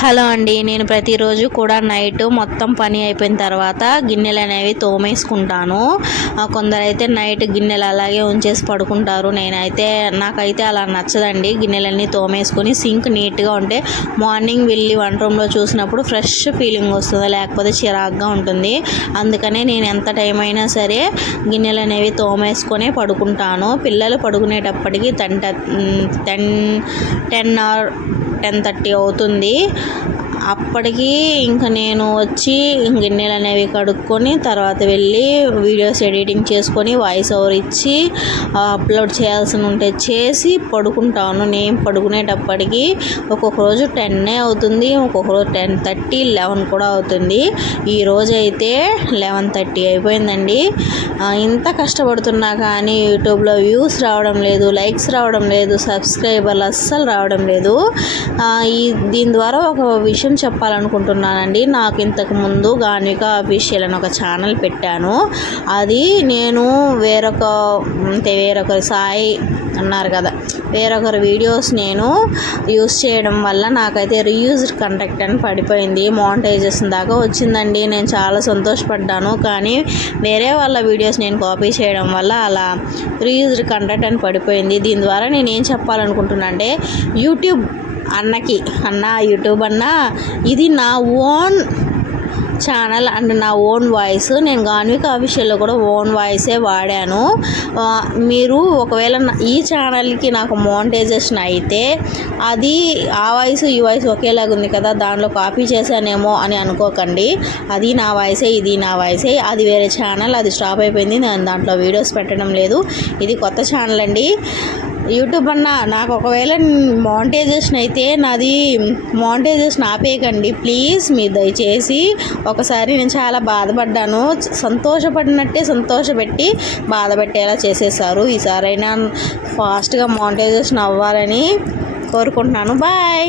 Hello అండి నేను ప్రతిరోజు కూడా నైట్ మొత్తం పని అయిపోయిన తర్వాత గిన్నెలు అనేవి తోమేసుకుంటాను కొందరైతే నైట్ గిన్నెలు అలాగే ఉంచేసి పడుకుంటారు. నేనైతే నాకైతే అలా నచ్చదండి గిన్నెలన్నీ తోమేసుకొని సింక్ నీట్గా ఉంటే మార్నింగ్ వెళ్ళి వంట రూమ్లో చూసినప్పుడు ఫ్రెష్ ఫీలింగ్ వస్తుంది లేకపోతే చిరాగ్గా ఉంటుంది. అందుకనే నేను ఎంత టైం అయినా సరే గిన్నెలు అనేవి తోమేసుకొని పడుకుంటాను. పిల్లలు పడుకునేటప్పటికి ten ten ten or ten thirty అవుతుంది. అప్పటికి ఇంకా నేను వచ్చి గిన్నెలు అనేవి కడుక్కొని తర్వాత వెళ్ళి వీడియోస్ ఎడిటింగ్ చేసుకొని వాయిస్ ఓవర్ ఇచ్చి అప్లోడ్ చేయాల్సి ఉంటే చేసి పడుకుంటాను. నేను పడుకునేటప్పటికి ఒక్కొక్క రోజు టెన్నే అవుతుంది ఒక్కొక్క రోజు టెన్ థర్టీ లెవెన్ కూడా అవుతుంది. ఈ రోజు అయితే లెవెన్ థర్టీ అయిపోయిందండి. ఇంత కష్టపడుతున్నా కానీ యూట్యూబ్లో వ్యూస్ రావడం లేదు లైక్స్ రావడం లేదు సబ్స్క్రైబర్లు అస్సలు రావడం లేదు. ఈ దీని ద్వారా ఒక విషయం చెప్పాలనుకుంటున్నానండి. నాకు ఇంతకు ముందు గానిక అఫీషియల్ అని ఒక ఛానల్ పెట్టాను. అది నేను వేరొక అంటే వేరొకరి సాయి అన్నారు కదా వేరొకరి వీడియోస్ నేను యూస్ చేయడం వల్ల నాకైతే రీయూజ్డ్ కంటెక్ట్ అని పడిపోయింది. మోనిటైజేషన్ దాకా వచ్చిందండి. నేను చాలా సంతోషపడ్డాను. కానీ వేరే వాళ్ళ వీడియోస్ నేను కాపీ చేయడం వల్ల అలా రీయూజ్డ్ కంటెంట్ అని పడిపోయింది. దీని ద్వారా నేను ఏం చెప్పాలనుకుంటున్నా అంటే యూట్యూబ్ అన్నకి. అన్న యూట్యూబ్ అన్న ఇది నా ఓన్ ఛానల్ అండ్ నా ఓన్ వాయిస్ నేను గాన్విక ఆఫీషియల్లో కూడా ఓన్ వాయిసే వాడాను. మీరు ఒకవేళ ఈ ఛానల్కి నాకు మోనిటైజేషన్ అయితే అది ఆ వాయిస్ ఈ వాయిస్ ఒకేలాగా ఉంది కదా దానిలో కాపీ చేశానేమో అని అనుకోకండి. అది నా వాయిసే ఇది నా వాయిసే అది వేరే ఛానల్ అది స్టాప్ అయిపోయింది నేను దాంట్లో వీడియోస్ పెట్టడం లేదు. ఇది కొత్త ఛానల్ అండి. యూట్యూబ్ అన్న నాకు ఒకవేళ మానిటైజేషన్ అయితే నాది మానిటైజేషన్ ఆపేయకండి. ప్లీజ్ మీరు దయచేసి ఒకసారి నేను చాలా బాధపడ్డాను. సంతోషపడినట్టే సంతోషపెట్టి బాధపెట్టేలా చేసేసారు. ఈసారైనా ఫాస్ట్గా మానిటైజేషన్ అవ్వాలని కోరుకుంటున్నాను. బాయ్!